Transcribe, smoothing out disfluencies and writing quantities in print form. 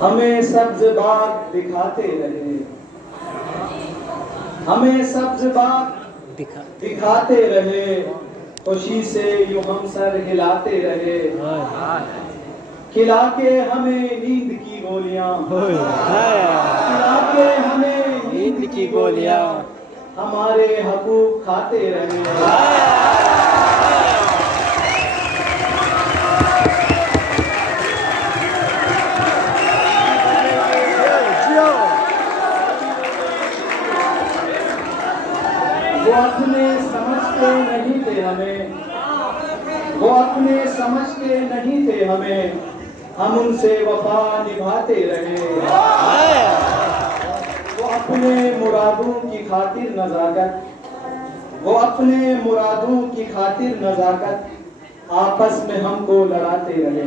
हमें सब्ज बाग दिखाते रहे, हमें सब्ज बाग दिखाते रहे, खुशी से यूं हम सर हिलाते रहे, खिला के हमें नींद की गोलियां, खिला के हमें नींद की गोलियां, हमारे हकूक खाते रहे। वो अपने समझते नहीं थे हमें, वो अपने समझते नहीं थे हमें, हम उनसे वफा निभाते रहे। वो अपने मुरादों की खातिर नजाकत, वो अपने मुरादों की खातिर नजाकत आपस में हमको लड़ाते रहे।